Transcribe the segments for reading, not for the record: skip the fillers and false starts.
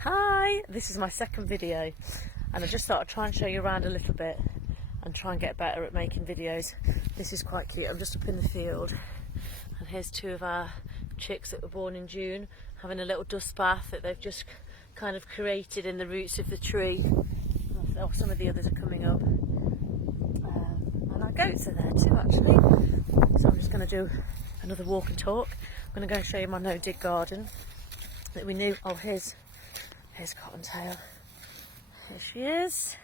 Hi, this is my second video and I just thought I'd try and show you around a little bit and try and get better at making videos. This is quite cute. I'm just up in the field and here's two of our chicks that were born in June having a little dust bath that they've just kind of created in the roots of the tree. Oh, some of the others are coming up. And our goats are there too actually. So I'm just going to do another walk and talk. I'm going to go and show you my no-dig garden that we knew. Oh, here's Cottontail. Here she is.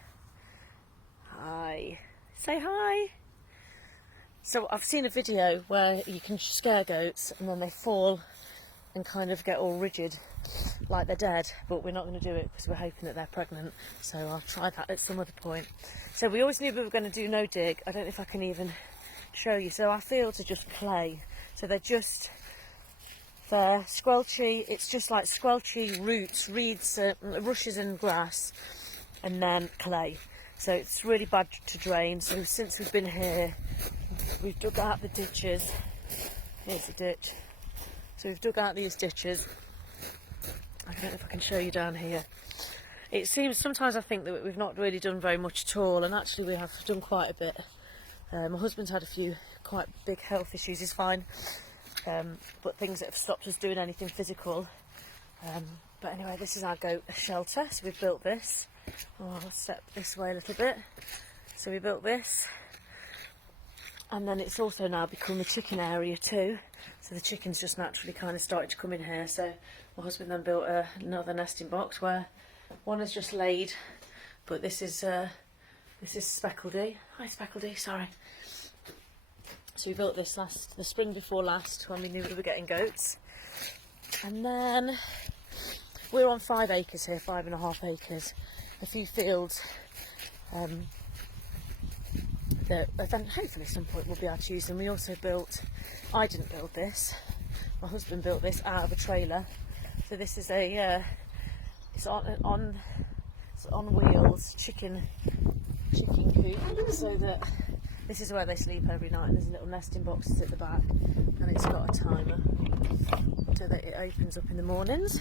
Hi. Say hi. So I've seen a video where you can scare goats and then they fall and kind of get all rigid like they're dead, but we're not going to do it because we're hoping that they're pregnant, so I'll try that at some other point. So we always knew we were going to do no dig. I don't know if I can even show you. So our fields are just clay, so they're squelchy. It's just like squelchy roots, reeds, rushes and grass, and then clay. So it's really bad to drain. So since we've been here, we've dug out the ditches. Here's the ditch. So we've dug out these ditches. I don't know if I can show you down here. It seems sometimes I think that we've not really done very much at all, and actually we have done quite a bit. My husband's had a few quite big health issues. He's fine, but things that have stopped us doing anything physical. But anyway, this is our goat shelter. So we've built this. Oh, I'll step this way a little bit. So we built this, and then it's also now become a chicken area too. So the chickens just naturally kind of started to come in here. So my husband then built another nesting box where one has just laid, but this is Speckledy. Hi Speckledy, sorry. So we built this the spring before last when we knew we were getting goats. And then we're on 5 acres here, 5.5 acres. A few fields that then hopefully at some point we'll be able to use them. We also built, I didn't build this, my husband built this out of a trailer. So this is it's on wheels chicken coop, so that this is where they sleep every night, and there's little nesting boxes at the back, and it's got a timer so that it opens up in the mornings.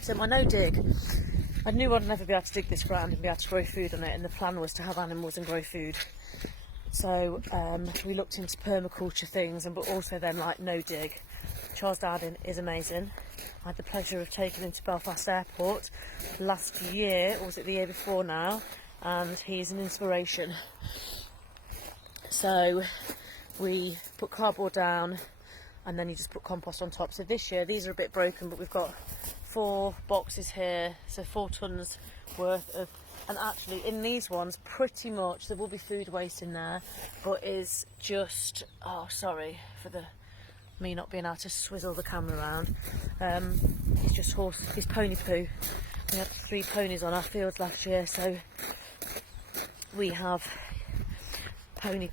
So my no dig, I knew I'd never be able to dig this ground and be able to grow food on it, and the plan was to have animals and grow food. So we looked into permaculture things, but also then like no dig. Charles Dowding is amazing. I had the pleasure of taking him to Belfast Airport last year, or was it the year before now, and he's an inspiration. So we put cardboard down and then you just put compost on top. So this year, these are a bit broken, but we've got 4 boxes here, so 4 tons worth of, and actually in these ones pretty much there will be food waste in there, but is just, oh sorry for me not being able to swizzle the camera around. It's pony poo. We had 3 ponies on our fields last year, so we have pony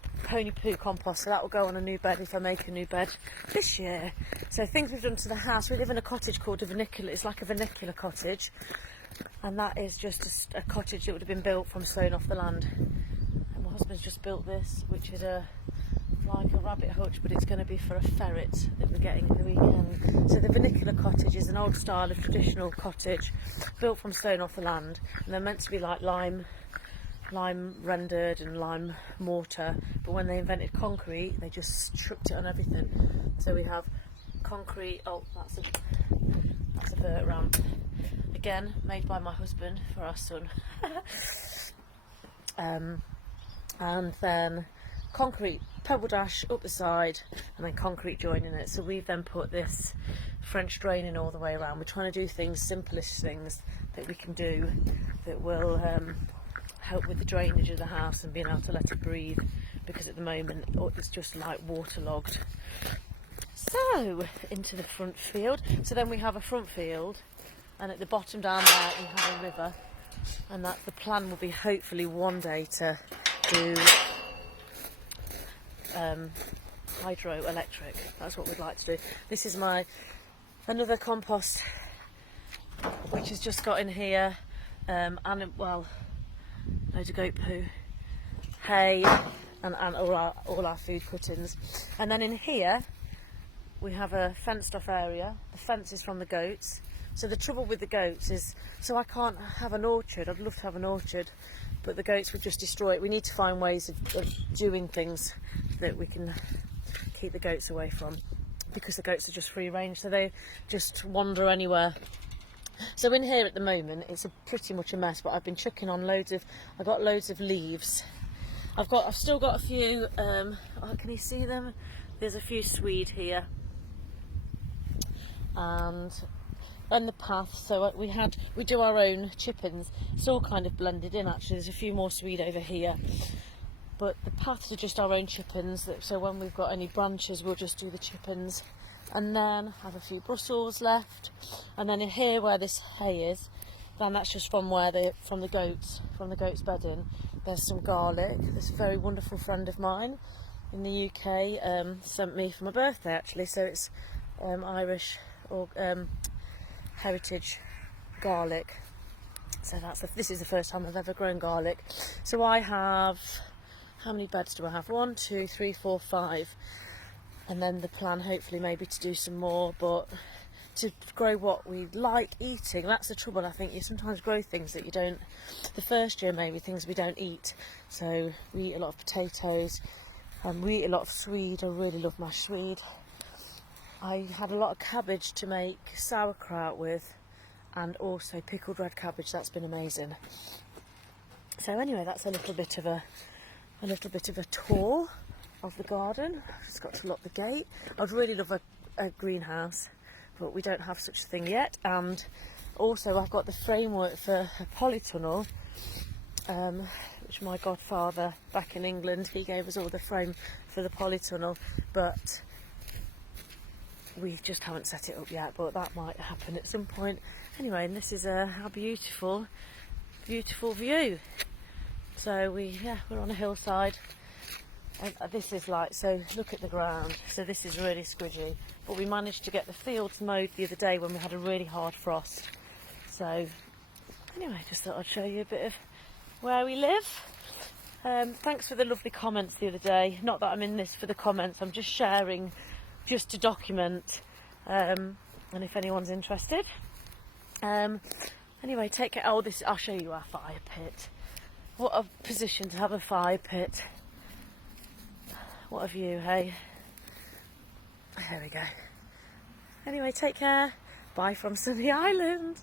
poo compost, so that will go on a new bed if I make a new bed this year. So things we've done to the house, we live in a cottage called a vernacular. It's like a vernacular cottage, and that is just a cottage that would have been built from stone off the land. And my husband's just built this, which is like a rabbit hutch, but it's going to be for a ferret that we're getting at the weekend. So the vernacular cottage is an old style of traditional cottage built from stone off the land, and they're meant to be like lime rendered and lime mortar, but when they invented concrete they just chucked it on everything. So we have concrete. Oh, that's a vert ramp, again made by my husband for our son. And then concrete pebble dash up the side, and then concrete joining it. So we've then put this French drain in all the way around. We're trying to do things, simplest things that we can do that will help with the drainage of the house and being able to let it breathe, because at the moment it's just like waterlogged. So into the front field. So then we have a front field, and at the bottom down there we have a river, and that the plan will be hopefully one day to do hydroelectric. That's what we'd like to do. This is another compost which has just got in here, and well, loads of goat poo, hay, and all our food cuttings. And then in here we have a fenced off area. The fence is from the goats. So the trouble with the goats is, so I can't have an orchard. I'd love to have an orchard, but the goats would just destroy it. We need to find ways of doing things that we can keep the goats away from, because the goats are just free range, so they just wander anywhere. So in here at the moment it's pretty much a mess, but I've been chucking on I got loads of leaves. I've still got a few, oh, can you see them? There's a few swede here, and the path, so we do our own chippings. It's all kind of blended in actually. There's a few more swede over here, but the paths are just our own chippings, so when we've got any branches we'll just do the chippings, and then have a few Brussels left. And then in here where this hay is, then that's just from the goats bedding. There's some garlic. This very wonderful friend of mine in the UK sent me for my birthday actually, so it's Irish or heritage garlic. So this is the first time I've ever grown garlic. So I have, how many beds do I have? 1, 2, 3, 4, 5. And then the plan hopefully maybe to do some more, but to grow what we like eating. That's the trouble, I think. You sometimes grow things that you don't, the first year maybe, things we don't eat. So we eat a lot of potatoes, and we eat a lot of swede. I really love mashed swede. I had a lot of cabbage to make sauerkraut with, and also pickled red cabbage. That's been amazing. So anyway, that's a little bit of a tour of the garden. I've just got to lock the gate. I'd really love a greenhouse, but we don't have such a thing yet. And also I've got the framework for a polytunnel, which my godfather back in England, he gave us all the frame for the polytunnel, but we just haven't set it up yet, but that might happen at some point. Anyway, and this is a beautiful view. So we're on a hillside. And this is like, so look at the ground, so this is really squidgy, but we managed to get the fields mowed the other day when we had a really hard frost. So anyway, just thought I'd show you a bit of where we live. Thanks for the lovely comments the other day. Not that I'm in this for the comments, I'm just sharing, just to document, and if anyone's interested. Anyway, take care. Oh, I'll show you our fire pit. What a position to have a fire pit. What a view, hey? There we go. Anyway, take care. Bye from Sunny Island.